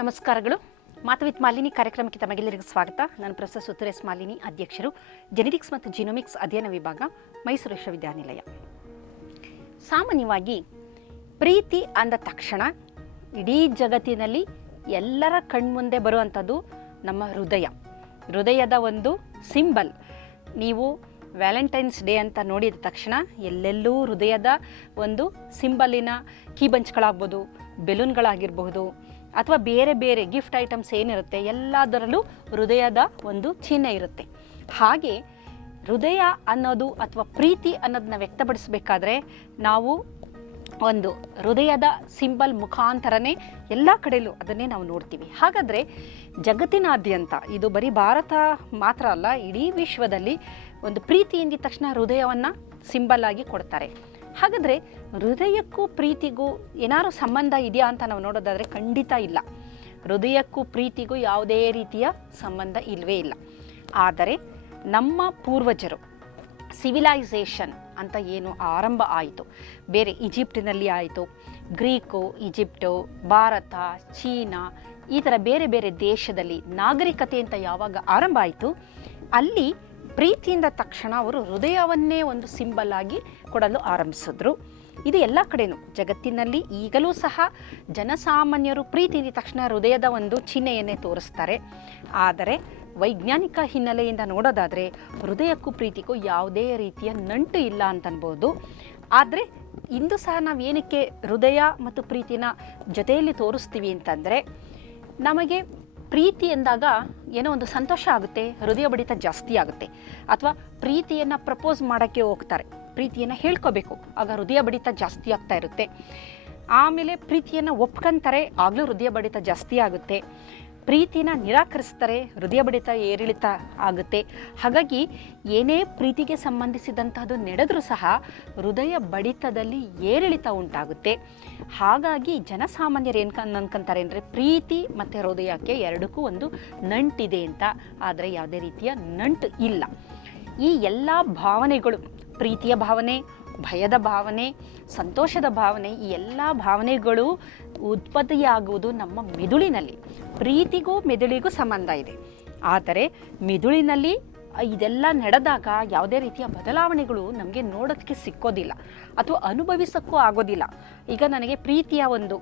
ನಮಸ್ಕಾರಗಳು. ಮಾತವಿತ್ ಮಾಲಿನಿ ಕಾರ್ಯಕ್ರಮಕ್ಕೆ ತಮಗೆಲ್ಲರಿಗೂ ಸ್ವಾಗತ. ನಾನು ಪ್ರೊಫೆಸರ್ ಸುತರೇಶ್ ಮಾಲಿನಿ ಅಧ್ಯಕ್ಷರು. ಜೆನೆಟಿಕ್ಸ್ ಮತ್ತು ಜಿನೋಮಿಕ್ಸ್ ಅಧ್ಯಯನ ವಿಭಾಗ, ಮೈಸೂರು ವಿಶ್ವವಿದ್ಯಾನಿಲಯ. ಸಾಮಾನ್ಯವಾಗಿ ಪ್ರೀತಿ ಅಂದ ತಕ್ಷಣ ಇಡೀ ಜಗತ್ತಿನಲ್ಲಿ ಎಲ್ಲರ ಕಣ್ಮುಂದೆ ಬರುವಂಥದ್ದು ನಮ್ಮ ಹೃದಯ. ಹೃದಯದ ಒಂದು ಸಿಂಬಲ್. ನೀವು ವ್ಯಾಲೆಂಟೈನ್ಸ್ ಡೇ ಅಂತ ನೋಡಿದ ತಕ್ಷಣ ಎಲ್ಲೆಲ್ಲೂ ಹೃದಯದ ಒಂದು ಸಿಂಬಲಿನ ಕೀಬಂಚ್ಗಳಾಗ್ಬೋದು ಬೆಲೂನ್ಗಳಾಗಿರಬಹುದು ಅಥವಾ ಬೇರೆ ಬೇರೆ ಗಿಫ್ಟ್ ಐಟಮ್ಸ್ ಏನಿರುತ್ತೆ, ಎಲ್ಲದರಲ್ಲೂ ಹೃದಯದ ಒಂದು ಚಿಹ್ನೆ ಇರುತ್ತೆ. ಹಾಗೆ ಹೃದಯ ಅನ್ನೋದು ಅಥವಾ ಪ್ರೀತಿ ಅನ್ನೋದನ್ನ ವ್ಯಕ್ತಪಡಿಸಬೇಕಾದ್ರೆ ನಾವು ಒಂದು ಹೃದಯದ ಸಿಂಬಲ್ ಮುಖಾಂತರನೇ ಎಲ್ಲ ಕಡೆಯಲ್ಲೂ ಅದನ್ನೇ ನಾವು ನೋಡ್ತೀವಿ. ಹಾಗಾದರೆ ಜಗತ್ತಿನಾದ್ಯಂತ, ಇದು ಬರೀ ಭಾರತ ಮಾತ್ರ ಅಲ್ಲ, ಇಡೀ ವಿಶ್ವದಲ್ಲಿ ಒಂದು ಪ್ರೀತಿ ಎಂದಿದ ತಕ್ಷಣ ಹೃದಯವನ್ನು ಸಿಂಬಲ್ ಆಗಿ ಕೊಡ್ತಾರೆ. ಹಾಗಾದರೆ ಹೃದಯಕ್ಕೂ ಪ್ರೀತಿಗೂ ಏನಾದ್ರೂ ಸಂಬಂಧ ಇದೆಯಾ ಅಂತ ನಾವು ನೋಡೋದಾದರೆ ಖಂಡಿತ ಇಲ್ಲ. ಹೃದಯಕ್ಕೂ ಪ್ರೀತಿಗೂ ಯಾವುದೇ ರೀತಿಯ ಸಂಬಂಧ ಇಲ್ಲವೇ ಇಲ್ಲ. ಆದರೆ ನಮ್ಮ ಪೂರ್ವಜರು ಸಿವಿಲೈಸೇಷನ್ ಅಂತ ಏನು ಆರಂಭ ಆಯಿತು. ಬೇರೆ ಈಜಿಪ್ಟಿನಲ್ಲಿ ಆಯಿತು, ಗ್ರೀಕು, ಈಜಿಪ್ಟು, ಭಾರತ, ಚೀನಾ, ಈ ಥರ ಬೇರೆ ಬೇರೆ ದೇಶದಲ್ಲಿ ನಾಗರಿಕತೆ ಅಂತ ಯಾವಾಗ ಆರಂಭ ಆಯಿತು, ಅಲ್ಲಿ ಪ್ರೀತಿಯಿಂದ ತಕ್ಷಣ ಅವರು ಹೃದಯವನ್ನೇ ಒಂದು ಸಿಂಬಲ್ ಆಗಿ ಕೊಡಲು ಆರಂಭಿಸಿದ್ರು. ಇದು ಎಲ್ಲ ಕಡೆನೂ, ಜಗತ್ತಿನಲ್ಲಿ ಈಗಲೂ ಸಹ ಜನಸಾಮಾನ್ಯರು ಪ್ರೀತಿಯಿಂದ ತಕ್ಷಣ ಹೃದಯದ ಒಂದು ಚಿಹ್ನೆಯನ್ನೇ ತೋರಿಸ್ತಾರೆ. ಆದರೆ, ವೈಜ್ಞಾನಿಕ ಹಿನ್ನೆಲೆಯಿಂದ ನೋಡೋದಾದರೆ, ಹೃದಯಕ್ಕೂ ಪ್ರೀತಿಗೂ ಯಾವುದೇ ರೀತಿಯ ನಂಟು ಇಲ್ಲ ಅಂತನ್ಬೋದು. ಆದರೆ, ಇಂದು ಸಹ ನಾವು ಏನಕ್ಕೆ ಹೃದಯ ಮತ್ತು ಪ್ರೀತಿನ ಜೊತೆಯಲ್ಲಿ ತೋರಿಸ್ತೀವಿ ಅಂತಂದರೆ, ನಮಗೆ ಪ್ರೀತಿ ಎಂದಾಗ ಏನೋ ಒಂದು ಸಂತೋಷ ಆಗುತ್ತೆ, ಹೃದಯ ಬಡಿತ ಜಾಸ್ತಿ ಆಗುತ್ತೆ. ಅಥವಾ ಪ್ರೀತಿಯನ್ನು ಪ್ರಪೋಸ್ ಮಾಡೋಕ್ಕೆ ಹೋಗ್ತಾರೆ. ಪ್ರೀತಿಯನ್ನು ಹೇಳ್ಕೋಬೇಕು. ಆಗ ಹೃದಯ ಬಡಿತ ಜಾಸ್ತಿ ಆಗ್ತಾ ಇರುತ್ತೆ. ಆಮೇಲೆ ಪ್ರೀತಿಯನ್ನು ಒಪ್ಕೊಂತಾರೆ, ಆಗಲೂ ಹೃದಯ ಬಡಿತ ಜಾಸ್ತಿ ಆಗುತ್ತೆ. ಪ್ರೀತಿನ ನಿರಾಕರಿಸ್ತಾರೆ, ಹೃದಯ ಬಡಿತ ಏರಿಳಿತ ಆಗುತ್ತೆ. ಹಾಗಾಗಿ ಏನೇ ಪ್ರೀತಿಗೆ ಸಂಬಂಧಿಸಿದಂತಹದ್ದು ನಡೆದರೂ ಸಹ ಹೃದಯ ಬಡಿತದಲ್ಲಿ ಏರಿಳಿತ ಉಂಟಾಗುತ್ತೆ. ಹಾಗಾಗಿ ಜನಸಾಮಾನ್ಯರು ಏನು ಅನ್ಕೊಂತಾರೆ ಅಂದರೆ ಪ್ರೀತಿ ಮತ್ತು ಹೃದಯಕ್ಕೆ ಎರಡಕ್ಕೂ ಒಂದು ನಂಟಿದೆ ಅಂತ. ಆದರೆ ಯಾವುದೇ ರೀತಿಯ ನಂಟು ಇಲ್ಲ. ಈ ಎಲ್ಲ ಭಾವನೆಗಳು, ಪ್ರೀತಿಯ ಭಾವನೆ ಭಯದ ಭಾವನೆ, ಸಂತೋಷದ ಭಾವನೆ, ಈ ಎಲ್ಲ ಭಾವನೆಗಳು ಉತ್ಪತ್ತಿಯಾಗುವುದು ನಮ್ಮ ಮೆದುಳಿನಲ್ಲಿ. ಪ್ರೀತಿಗೂ ಮೆದುಳಿಗೂ ಸಂಬಂಧ ಇದೆ. ಆದರೆ ಮೆದುಳಿನಲ್ಲಿ ಇದೆಲ್ಲ ನಡೆದಾಗ ಯಾವುದೇ ರೀತಿಯ ಬದಲಾವಣೆಗಳು ನಮಗೆ ನೋಡೋದಕ್ಕೆ ಸಿಕ್ಕೋದಿಲ್ಲ. ಅಥವಾ ಅನುಭವಿಸೋಕ್ಕೂ ಆಗೋದಿಲ್ಲ. ಈಗ ನನಗೆ ಪ್ರೀತಿಯ ಒಂದು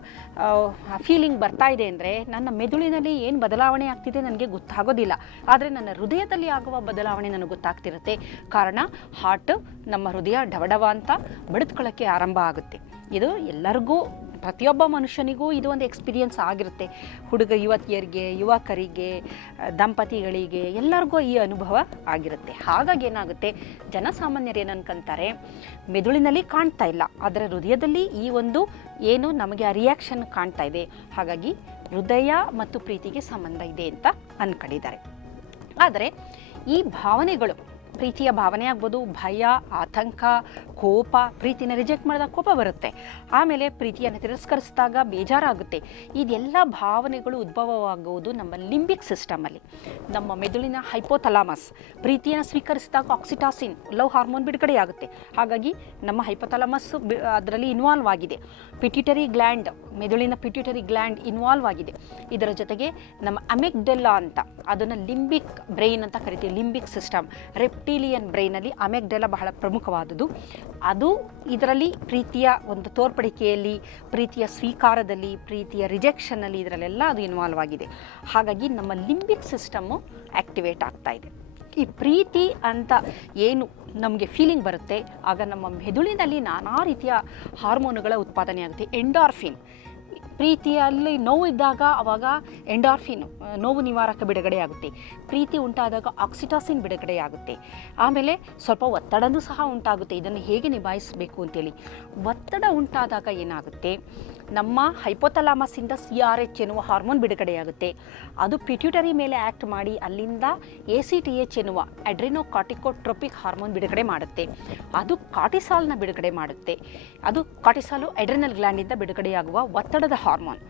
ಫೀಲಿಂಗ್ ಬರ್ತಾ ಇದೆ ಅಂದರೆ ನನ್ನ ಮೆದುಳಿನಲ್ಲಿ ಏನು ಬದಲಾವಣೆ ಆಗ್ತಿದೆ ನನಗೆ ಗೊತ್ತಾಗೋದಿಲ್ಲ. ಆದರೆ ನನ್ನ ಹೃದಯದಲ್ಲಿ ಆಗುವ ಬದಲಾವಣೆ ನನಗೆ ಗೊತ್ತಾಗ್ತಿರುತ್ತೆ. ಕಾರಣ ಹಾರ್ಟ್ ನಮ್ಮ ಹೃದಯ ಡವಡವ ಅಂತ ಬಡಿದ್ಕೊಳ್ಳೋಕ್ಕೆ ಆರಂಭ ಆಗುತ್ತೆ. ಇದು ಎಲ್ಲರಿಗೂ ಪ್ರತಿಯೊಬ್ಬ ಮನುಷ್ಯನಿಗೂ ಇದು ಒಂದು ಎಕ್ಸ್ಪೀರಿಯನ್ಸ್ ಆಗಿರುತ್ತೆ. ಹುಡುಗ ಯುವತಿಯರಿಗೆ, ಯುವಕರಿಗೆ ದಂಪತಿಗಳಿಗೆ ಎಲ್ಲರಿಗೂ ಈ ಅನುಭವ ಆಗಿರುತ್ತೆ. ಹಾಗಾಗಿ ಏನಾಗುತ್ತೆ? ಜನಸಾಮಾನ್ಯರು ಏನು ಮೆದುಳಿನಲ್ಲಿ ಕಾಣ್ತಾ ಇಲ್ಲ. ಆದರೆ ಹೃದಯದಲ್ಲಿ ಈ ಒಂದು ಏನು ನಮಗೆ ಆ ರಿಯಾಕ್ಷನ್ ಕಾಣ್ತಾ ಇದೆ. ಹಾಗಾಗಿ ಹೃದಯ ಮತ್ತು ಪ್ರೀತಿಗೆ ಸಂಬಂಧ ಇದೆ ಅಂತ ಅನ್ಕೊಂಡಿದ್ದಾರೆ. ಆದರೆ ಈ ಭಾವನೆಗಳು ಪ್ರೀತಿಯ ಭಾವನೆ ಆಗ್ಬೋದು, ಭಯ, ಆತಂಕ, ಕೋಪ, ಪ್ರೀತಿನ ರಿಜೆಕ್ಟ್ ಮಾಡಿದಾಗ ಕೋಪ ಬರುತ್ತೆ. ಆಮೇಲೆ ಪ್ರೀತಿಯನ್ನು ತಿರಸ್ಕರಿಸಿದಾಗ ಬೇಜಾರಾಗುತ್ತೆ. ಇದೆಲ್ಲ ಭಾವನೆಗಳು ಉದ್ಭವವಾಗುವುದು ನಮ್ಮ ಲಿಂಬಿಕ್ ಸಿಸ್ಟಮಲ್ಲಿ ನಮ್ಮ ಮೆದುಳಿನ ಹೈಪೋಥಲಾಮಸ್ ಪ್ರೀತಿಯನ್ನು ಸ್ವೀಕರಿಸಿದಾಗ ಆಕ್ಸಿಟಾಸಿನ್ ಲವ್ ಹಾರ್ಮೋನ್ ಬಿಡುಗಡೆಯಾಗುತ್ತೆ. ಹಾಗಾಗಿ ನಮ್ಮ ಹೈಪೋಥಲಾಮಸ್ ಅದರಲ್ಲಿ ಇನ್ವಾಲ್ವ್ ಆಗಿದೆ. ಪಿಟ್ಯೂಟರಿ ಗ್ಲ್ಯಾಂಡ್ ಮೆದುಳಿನ ಪಿಟ್ಯೂಟರಿ ಗ್ಲ್ಯಾಂಡ್ ಇನ್ವಾಲ್ವ್ ಆಗಿದೆ. ಇದರ ಜೊತೆಗೆ ನಮ್ಮ ಅಮೆಗ್ಡೆಲ್ಲಾ ಅಂತ, ಅದನ್ನು ಲಿಂಬಿಕ್ ಬ್ರೈನ್ ಅಂತ ಕರಿತೀವಿ, ಲಿಂಬಿಕ್ ಸಿಸ್ಟಮ್ ರೆಪ್ಟೀಲಿಯನ್ ಬ್ರೈನಲ್ಲಿ ಅಮೆಗ್ಡೆಲ ಬಹಳ ಪ್ರಮುಖವಾದುದು ಅದು ಇದರಲ್ಲಿ ಪ್ರೀತಿಯ ಒಂದು ತೋರ್ಪಡಿಕೆಯಲ್ಲಿ, ಪ್ರೀತಿಯ ಸ್ವೀಕಾರದಲ್ಲಿ, ಪ್ರೀತಿಯ ರಿಜೆಕ್ಷನ್ನಲ್ಲಿ ಇದರಲ್ಲೆಲ್ಲ ಅದು ಇನ್ವಾಲ್ವ್ ಆಗಿದೆ. ಹಾಗಾಗಿ ನಮ್ಮ ಲಿಂಬಿಕ್ ಸಿಸ್ಟಮ್ಮು ಆ್ಯಕ್ಟಿವೇಟ್ ಆಗ್ತಾ ಇದೆ. ಈ ಪ್ರೀತಿ ಅಂತ ಏನು ನಮಗೆ ಫೀಲಿಂಗ್ ಬರುತ್ತೆ, ಆಗ ನಮ್ಮ ಮೆದುಳಿನಲ್ಲಿ ನಾನಾ ರೀತಿಯ ಹಾರ್ಮೋನುಗಳ ಉತ್ಪಾದನೆ ಆಗುತ್ತೆ ಎಂಡಾರ್ಫಿನ್ ಪ್ರೀತಿಯಲ್ಲಿ ನೋವು ಇದ್ದಾಗ ಅವಾಗ ಎಂಡಾರ್ಫಿನ್ ನೋವು ನಿವಾರಕ ಬಿಡುಗಡೆಯಾಗುತ್ತೆ. ಪ್ರೀತಿ ಉಂಟಾದಾಗ ಆಕ್ಸಿಟಾಸಿನ್ ಬಿಡುಗಡೆಯಾಗುತ್ತೆ. ಆಮೇಲೆ ಸ್ವಲ್ಪ ಒತ್ತಡನೂ ಸಹ ಉಂಟಾಗುತ್ತೆ. ಇದನ್ನು ಹೇಗೆ ನಿಭಾಯಿಸಬೇಕು ಅಂತೇಳಿ. ಒತ್ತಡ ಉಂಟಾದಾಗ ಏನಾಗುತ್ತೆ? ನಮ್ಮ ಹೈಪೋಥಲಾಮಸಿಂದ ಸಿ ಆರ್ ಎಚ್ ಎನ್ನುವ ಹಾರ್ಮೋನ್ ಬಿಡುಗಡೆಯಾಗುತ್ತೆ. ಅದು ಪಿಟ್ಯೂಟರಿ ಮೇಲೆ ಆ್ಯಕ್ಟ್ ಮಾಡಿ ಅಲ್ಲಿಂದ ಎ ಸಿ ಟಿ ಎಚ್ ಎನ್ನುವ ಅಡ್ರಿನೋ ಹಾರ್ಮೋನ್ ಬಿಡುಗಡೆ ಮಾಡುತ್ತೆ. ಅದು ಕಾಟಿಸಾಲ್ನ ಬಿಡುಗಡೆ ಮಾಡುತ್ತೆ. ಅದು ಕಾಟಿಸಾಲು ಅಡ್ರಿನಲ್ ಗ್ಲ್ಯಾಂಡಿಂದ ಬಿಡುಗಡೆಯಾಗುವ ಒತ್ತಡದ ಹಾರ್ಮೋನ್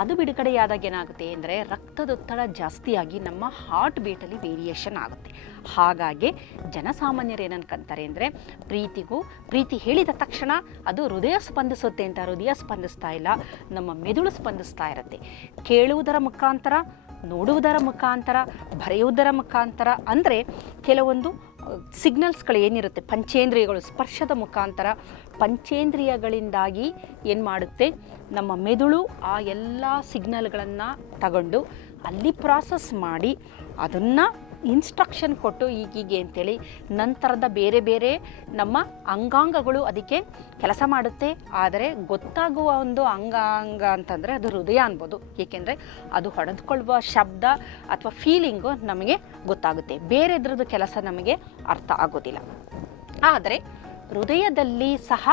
ಅದು ಬಿಡುಗಡೆಯಾದಾಗ ಏನಾಗುತ್ತೆ ಅಂದರೆ ರಕ್ತದೊತ್ತಡ ಜಾಸ್ತಿಯಾಗಿ ನಮ್ಮ ಹಾರ್ಟ್ ಬೀಟಲ್ಲಿ ವೇರಿಯೇಷನ್ ಆಗುತ್ತೆ. ಹಾಗಾಗಿ ಜನಸಾಮಾನ್ಯರು ಏನನ್ಕಂತಾರೆ ಅಂದರೆ ಪ್ರೀತಿಗೂ, ಪ್ರೀತಿ ಹೇಳಿದ ತಕ್ಷಣ ಅದು ಹೃದಯ ಸ್ಪಂದಿಸುತ್ತೆ ಅಂತ ಹೃದಯ ಸ್ಪಂದಿಸ್ತಾ ಇಲ್ಲ, ನಮ್ಮ ಮೆದುಳು ಸ್ಪಂದಿಸ್ತಾ ಇರುತ್ತೆ. ಕೇಳುವುದರ ಮುಖಾಂತರ, ನೋಡುವುದರ ಮುಖಾಂತರ, ಬರೆಯುವುದರ ಮುಖಾಂತರ ಅಂದರೆ ಕೆಲವೊಂದು ಸಿಗ್ನಲ್ಸ್ಗಳು ಏನಿರುತ್ತೆ? ಪಂಚೇಂದ್ರಿಯಗಳು ಸ್ಪರ್ಶದ ಮುಖಾಂತರ ಪಂಚೇಂದ್ರಿಯಗಳಿಂದಾಗಿ ಏನು ಮಾಡುತ್ತೆ? ನಮ್ಮ ಮೆದುಳು ಆ ಎಲ್ಲ ಸಿಗ್ನಲ್ಗಳನ್ನು ತಗೊಂಡು ಅಲ್ಲಿ ಪ್ರಾಸೆಸ್ ಮಾಡಿ ಅದನ್ನು ಇನ್ಸ್ಟ್ರಕ್ಷನ್ ಕೊಟ್ಟು ಈಗೀಗೆ ಅಂತೇಳಿ ನಂತರದ ಬೇರೆ ಬೇರೆ ನಮ್ಮ ಅಂಗಾಂಗಗಳು ಅದಕ್ಕೆ ಕೆಲಸ ಮಾಡುತ್ತೆ. ಆದರೆ ಗೊತ್ತಾಗುವ ಒಂದು ಅಂಗಾಂಗ ಅಂತಂದರೆ ಅದು ಹೃದಯ ಅನ್ಬೋದು. ಏಕೆಂದರೆ ಅದು ಹೊಡೆದುಕೊಳ್ಳುವ ಶಬ್ದ ಅಥವಾ ಫೀಲಿಂಗು ನಮಗೆ ಗೊತ್ತಾಗುತ್ತೆ. ಬೇರೆದ್ರದ್ದು ಕೆಲಸ ನಮಗೆ ಅರ್ಥ ಆಗೋದಿಲ್ಲ. ಆದರೆ ಹೃದಯದಲ್ಲಿ ಸಹ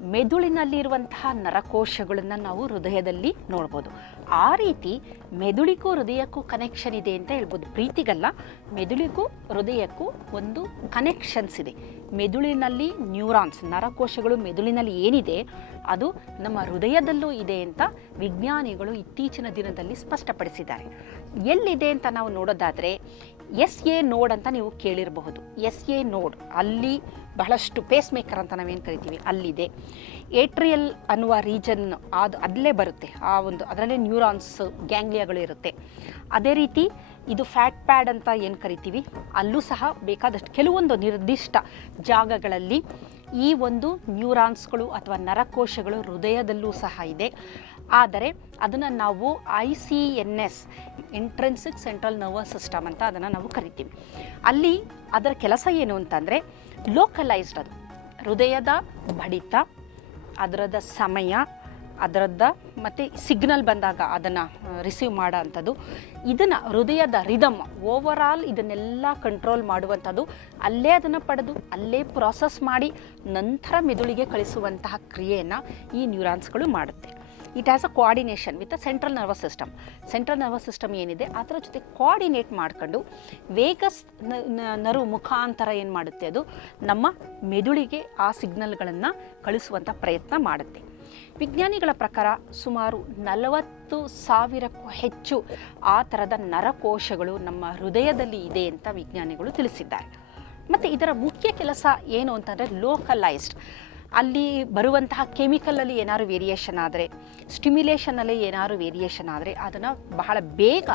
ಮೆದುಳಿನಲ್ಲಿರುವಂತಹ ನರಕೋಶಗಳನ್ನು ನಾವು ಹೃದಯದಲ್ಲಿ ನೋಡ್ಬೋದು. ಆ ರೀತಿ ಮೆದುಳಿಗೂ ಹೃದಯಕ್ಕೂ ಕನೆಕ್ಷನ್ ಇದೆ ಅಂತ ಹೇಳ್ಬೋದು. ಪ್ರೀತಿಗಲ್ಲ, ಮೆದುಳಿಗೂ ಹೃದಯಕ್ಕೂ ಒಂದು ಕನೆಕ್ಷನ್ಸ್ ಇದೆ. ಮೆದುಳಿನಲ್ಲಿ ನ್ಯೂರಾನ್ಸ್ ನರಕೋಶಗಳು ಮೆದುಳಿನಲ್ಲಿ ಏನಿದೆ, ಅದು ನಮ್ಮ ಹೃದಯದಲ್ಲೂ ಇದೆ ಅಂತ ವಿಜ್ಞಾನಿಗಳು ಇತ್ತೀಚಿನ ದಿನದಲ್ಲಿ ಸ್ಪಷ್ಟಪಡಿಸಿದ್ದಾರೆ. ಎಲ್ಲಿದೆ ಅಂತ ನಾವು ನೋಡೋದಾದರೆ ಎಸ್ ಎ ನೋಡ್ ಅಂತ ನೀವು ಕೇಳಿರಬಹುದು. ಎಸ್ ಎ ನೋಡ್, ಅಲ್ಲಿ ಬಹಳಷ್ಟು ಪೇಸ್ ಮೇಕರ್ ಅಂತ ನಾವೇನು ಕರಿತೀವಿ? ಅಲ್ಲಿದೆ. ಏಟ್ರಿಯಲ್ ಅನ್ನುವ ರೀಜನ್ ಅದು ಅಲ್ಲೇ ಬರುತ್ತೆ. ಆ ಒಂದು ಅದರಲ್ಲೇ ನ್ಯೂರಾನ್ಸ್ ಗ್ಯಾಂಗ್ಲಿಯಾಗಳು ಇರುತ್ತೆ. ಅದೇ ರೀತಿ ಇದು ಫ್ಯಾಟ್ ಪ್ಯಾಡ್ ಅಂತ ಏನು ಕರಿತೀವಿ? ಅಲ್ಲೂ ಸಹ ಬೇಕಾದಷ್ಟು ಕೆಲವೊಂದು ನಿರ್ದಿಷ್ಟ ಜಾಗಗಳಲ್ಲಿ ಈ ಒಂದು ನ್ಯೂರಾನ್ಸ್ಗಳು ಅಥವಾ ನರಕೋಶಗಳು ಹೃದಯದಲ್ಲೂ ಸಹ ಇದೆ. ಆದರೆ ಅದನ್ನು ನಾವು I C N S intrinsic central nervous system ಅಂತ ಅದನ್ನು ನಾವು ಕರಿತೀವಿ. ಅಲ್ಲಿ ಅದರ ಕೆಲಸ ಏನು ಅಂತಂದರೆ ಲೋಕಲೈಸ್ಡ್ ಅದು. ಹೃದಯದ ಬಡಿತ, ಅದರದ ಸಮಯ ಅದರದ್ದ ಮತ್ತು ಸಿಗ್ನಲ್ ಬಂದಾಗ ಅದನ್ನು ರಿಸೀವ್ ಮಾಡೋ ಅಂಥದ್ದು ಇದನ್ನು ಹೃದಯದ ರಿದಮ್ ಓವರಾಲ್ ಇದನ್ನೆಲ್ಲ ಕಂಟ್ರೋಲ್ ಮಾಡುವಂಥದ್ದು ಅಲ್ಲೇ ಅದನ್ನು ಪಡೆದು, ಅಲ್ಲೇ ಪ್ರಾಸೆಸ್ ಮಾಡಿ, ನಂತರ ಮೆದುಳಿಗೆ ಕಳಿಸುವಂತಹ ಕ್ರಿಯೆಯನ್ನು ಈ ನ್ಯೂರಾನ್ಸ್ಗಳು ಮಾಡುತ್ತೆ. It has a coordination with a central nervous system central nervous system ಏನಿದೆ, ಅದರ ಜೊತೆ ಕೋಆರ್ಡಿನೇಟ್ ಮಾಡ್ಕೊಂಡು ವೇಗಸ್ ನರು ಮುಖಾಂತರ ಏನು ಮಾಡುತ್ತೆ ಅದು, ನಮ್ಮ ಮೆದುಳಿಗೆ ಆ ಸಿಗ್ನಲ್ಗಳನ್ನು ಕಳಿಸುವಂಥ ಪ್ರಯತ್ನ ಮಾಡುತ್ತೆ. ವಿಜ್ಞಾನಿಗಳ ಪ್ರಕಾರ ಸುಮಾರು ನಲವತ್ತು ಸಾವಿರಕ್ಕೂ ಹೆಚ್ಚು ಆ ಥರದ ನರಕೋಶಗಳು ನಮ್ಮ ಹೃದಯದಲ್ಲಿ ಇದೆ ಅಂತ ವಿಜ್ಞಾನಿಗಳು ತಿಳಿಸಿದ್ದಾರೆ. ಮತ್ತು ಇದರ ಮುಖ್ಯ ಕೆಲಸ ಏನು ಅಂತಂದರೆ ಲೋಕಲೈಸ್ಡ್. ಅಲ್ಲಿ ಬರುವಂತಹ ಕೆಮಿಕಲಲ್ಲಿ ಏನಾದ್ರು ವೇರಿಯೇಷನ್ ಆದರೆ ಸ್ಟಿಮ್ಯುಲೇಷನಲ್ಲಿ ಏನಾದ್ರು ವೇರಿಯೇಷನ್ ಆದರೆ ಅದನ್ನು ಬಹಳ ಬೇಗ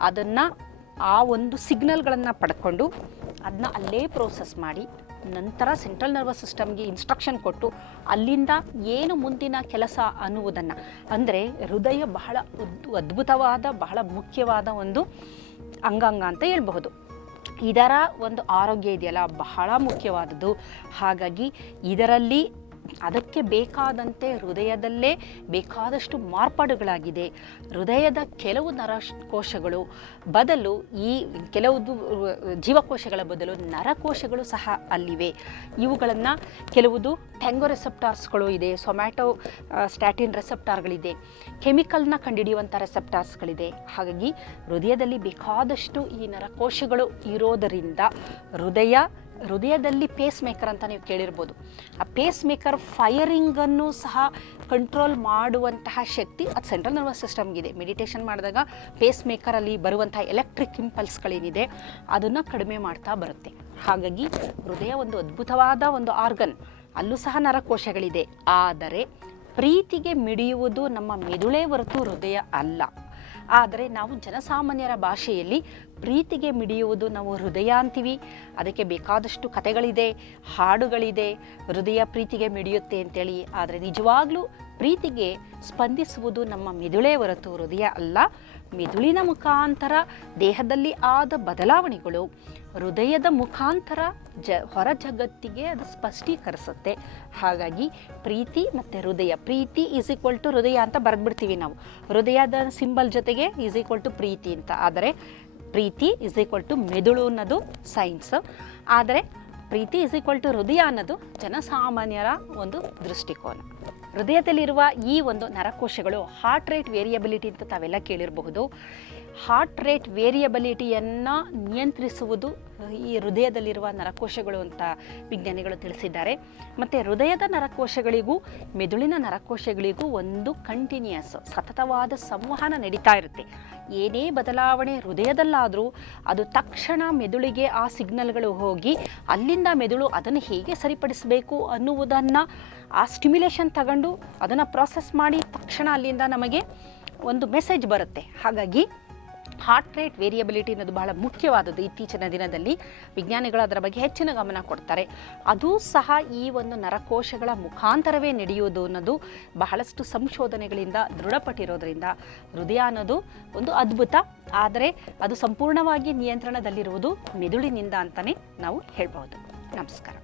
ಅದನ್ನು ಆ ಒಂದು ಸಿಗ್ನಲ್ಗಳನ್ನು ಪಡ್ಕೊಂಡು ಅದನ್ನ ಅಲ್ಲೇ ಪ್ರೋಸೆಸ್ ಮಾಡಿ ನಂತರ ಸೆಂಟ್ರಲ್ ನರ್ವಸ್ ಸಿಸ್ಟಮ್ಗೆ ಇನ್ಸ್ಟ್ರಕ್ಷನ್ ಕೊಟ್ಟು ಅಲ್ಲಿಂದ ಏನು ಮುಂದಿನ ಕೆಲಸ ಅನ್ನುವುದನ್ನು. ಅಂದರೆ ಹೃದಯ ಬಹಳ ಅದ್ಭುತವಾದ, ಬಹಳ ಮುಖ್ಯವಾದ ಒಂದು ಅಂಗಾಂಗ ಅಂತ ಹೇಳ್ಬಹುದು. ಇದರ ಒಂದು ಆರೋಗ್ಯ ಇದೆಯಲ್ಲ, ಬಹಳ ಮುಖ್ಯವಾದದ್ದು. ಹಾಗಾಗಿ ಇದರಲ್ಲಿ ಅದಕ್ಕೆ ಬೇಕಾದಂತೆ ಹೃದಯದಲ್ಲೇ ಬೇಕಾದಷ್ಟು ಮಾರ್ಪಾಡುಗಳಾಗಿದೆ. ಹೃದಯದ ಕೆಲವು ನರಕೋಶಗಳು ಬದಲು ಈ ಕೆಲವುದು ಜೀವಕೋಶಗಳ ಬದಲು ನರಕೋಶಗಳು ಸಹ ಅಲ್ಲಿವೆ. ಇವುಗಳನ್ನು ಕೆಲವುದು ಟ್ಯಾಂಗೋ ರೆಸೆಪ್ಟಾರ್ಸ್ಗಳು ಇದೆ, ಸೊಮ್ಯಾಟೊ ಸ್ಟ್ಯಾಟಿನ್ ರೆಸೆಪ್ಟಾರ್ಗಳಿದೆ, ಕೆಮಿಕಲ್ನ ಕಂಡುಹಿಡಿಯುವಂಥ ರೆಸೆಪ್ಟಾರ್ಸ್ಗಳಿದೆ. ಹಾಗಾಗಿ ಹೃದಯದಲ್ಲಿ ಬೇಕಾದಷ್ಟು ಈ ನರಕೋಶಗಳು ಇರೋದರಿಂದ ಹೃದಯ ಹೃದಯದಲ್ಲಿ ಪೇಸ್ ಮೇಕರ್ ಅಂತ ನೀವು ಕೇಳಿರ್ಬೋದು. ಆ ಪೇಸ್ ಮೇಕರ್ ಫೈರಿಂಗನ್ನು ಸಹ ಕಂಟ್ರೋಲ್ ಮಾಡುವಂತಹ ಶಕ್ತಿ ಅದು ಸೆಂಟ್ರಲ್ ನರ್ವಸ್ ಸಿಸ್ಟಮ್ಗಿದೆ ಮೆಡಿಟೇಷನ್ ಮಾಡಿದಾಗ ಪೇಸ್ ಮೇಕರಲ್ಲಿ ಬರುವಂತಹ ಎಲೆಕ್ಟ್ರಿಕ್ ಇಂಪಲ್ಸ್ಗಳೇನಿದೆ ಅದನ್ನು ಕಡಿಮೆ ಮಾಡ್ತಾ ಬರುತ್ತೆ. ಹಾಗಾಗಿ ಹೃದಯ ಒಂದು ಅದ್ಭುತವಾದ ಒಂದು ಆರ್ಗನ್ ಅಲ್ಲೂ ಸಹ ನರಕೋಶಗಳಿದೆ. ಆದರೆ ಪ್ರೀತಿಗೆ ಮಿಡಿಯುವುದು ನಮ್ಮ ಮೆದುಳೇ ಹೊರತು ಹೃದಯ ಅಲ್ಲ. ಆದರೆ ನಾವು ಜನಸಾಮಾನ್ಯರ ಭಾಷೆಯಲ್ಲಿ ಪ್ರೀತಿಗೆ ಮಿಡಿಯುವುದು ನಾವು ಹೃದಯ ಅಂತೀವಿ. ಅದಕ್ಕೆ ಬೇಕಾದಷ್ಟು ಕತೆಗಳಿದೆ ಹಾಡುಗಳಿದೆ, ಹೃದಯ ಪ್ರೀತಿಗೆ ಮಿಡಿಯುತ್ತೆ ಅಂತೇಳಿ. ಆದರೆ ನಿಜವಾಗ್ಲೂ ಪ್ರೀತಿಗೆ ಸ್ಪಂದಿಸುವುದು ನಮ್ಮ ಮೆದುಳೇ ಹೊರತು ಹೃದಯ ಅಲ್ಲ. ಮೆದುಳಿನ ಮುಖಾಂತರ, ದೇಹದಲ್ಲಿ ಆದ ಬದಲಾವಣೆಗಳು, ಹೃದಯದ ಮುಖಾಂತರ ಜ, ಹೊರ ಜಗತ್ತಿಗೆ ಅದು ಸ್ಪಷ್ಟೀಕರಿಸುತ್ತೆ. ಹಾಗಾಗಿ ಪ್ರೀತಿ ಮತ್ತು ಹೃದಯ, ಪ್ರೀತಿ ಈಸ್ ಈಕ್ವಲ್ ಟು ಹೃದಯ ಅಂತ ಬರೆದ್ಬಿಡ್ತೀವಿ ನಾವು. ಹೃದಯದ ಸಿಂಬಲ್ ಜೊತೆಗೆ ಈಸ್ ಈಕ್ವಲ್ ಟು ಪ್ರೀತಿ ಅಂತ. ಆದರೆ ಪ್ರೀತಿ ಈಸ್ ಈಕ್ವಲ್ ಟು ಮೆದುಳು ಅನ್ನೋದು ಸೈನ್ಸ್ ಆದರೆ ಪ್ರೀತಿ ಇಸ್ ಈಕ್ವಲ್ ಟು ಹೃದಯ ಅನ್ನೋದು ಜನಸಾಮಾನ್ಯರ ಒಂದು ದೃಷ್ಟಿಕೋನ. ಹೃದಯದಲ್ಲಿರುವ ಈ ಒಂದು ನರಕೋಶಗಳು ಹಾರ್ಟ್ ರೇಟ್ ವೇರಿಯಬಿಲಿಟಿ ಅಂತ ತಾವೆಲ್ಲ ಕೇಳಿರಬಹುದು. ಹಾರ್ಟ್ ರೇಟ್ ವೇರಿಯಬಲಿಟಿಯನ್ನು ನಿಯಂತ್ರಿಸುವುದು ಈ ಹೃದಯದಲ್ಲಿರುವ ನರಕೋಶಗಳು ಅಂತ ವಿಜ್ಞಾನಿಗಳು ತಿಳಿಸಿದ್ದಾರೆ. ಮತ್ತು ಹೃದಯದ ನರಕೋಶಗಳಿಗೂ ಮೆದುಳಿನ ನರಕೋಶಗಳಿಗೂ ಒಂದು ಕಂಟಿನ್ಯೂಯಸ್ ಸತತವಾದ ಸಂವಹನ ನಡೀತಾ ಇರುತ್ತೆ. ಏನೇ ಬದಲಾವಣೆ ಹೃದಯದಲ್ಲಾದರೂ ಅದು ತಕ್ಷಣ ಮೆದುಳಿಗೆ ಆ ಸಿಗ್ನಲ್ಗಳು ಹೋಗಿ ಅಲ್ಲಿಂದ ಮೆದುಳು ಅದನ್ನು ಹೇಗೆ ಸರಿಪಡಿಸಬೇಕು ಅನ್ನುವುದನ್ನು ಆ ಸ್ಟಿಮ್ಯುಲೇಷನ್ ತಗೊಂಡು ಅದನ್ನು ಪ್ರಾಸೆಸ್ ಮಾಡಿ ತಕ್ಷಣ ಅಲ್ಲಿಂದ ನಮಗೆ ಒಂದು ಮೆಸೇಜ್ ಬರುತ್ತೆ. ಹಾಗಾಗಿ ಹಾರ್ಟ್ ರೇಟ್ ವೇರಿಯಬಿಲಿಟಿ ಅನ್ನೋದು ಬಹಳ ಮುಖ್ಯವಾದದ್ದು ಇತ್ತೀಚಿನ ದಿನದಲ್ಲಿ. ವಿಜ್ಞಾನಿಗಳು ಅದರ ಬಗ್ಗೆ ಹೆಚ್ಚಿನ ಗಮನ ಕೊಡ್ತಾರೆ. ಅದು ಸಹ ಈ ಒಂದು ನರಕೋಶಗಳ ಮುಖಾಂತರವೇ ನಡೆಯುವುದು ಅನ್ನೋದು ಬಹಳಷ್ಟು ಸಂಶೋಧನೆಗಳಿಂದ ದೃಢಪಟ್ಟಿರೋದ್ರಿಂದ ಹೃದಯ ಅನ್ನೋದು ಒಂದು ಅದ್ಭುತ. ಆದರೆ ಅದು ಸಂಪೂರ್ಣವಾಗಿ ನಿಯಂತ್ರಣದಲ್ಲಿರುವುದು ಮೆದುಳಿನಿಂದ ಅಂತಲೇ ನಾವು ಹೇಳ್ಬೋದು ನಮಸ್ಕಾರ.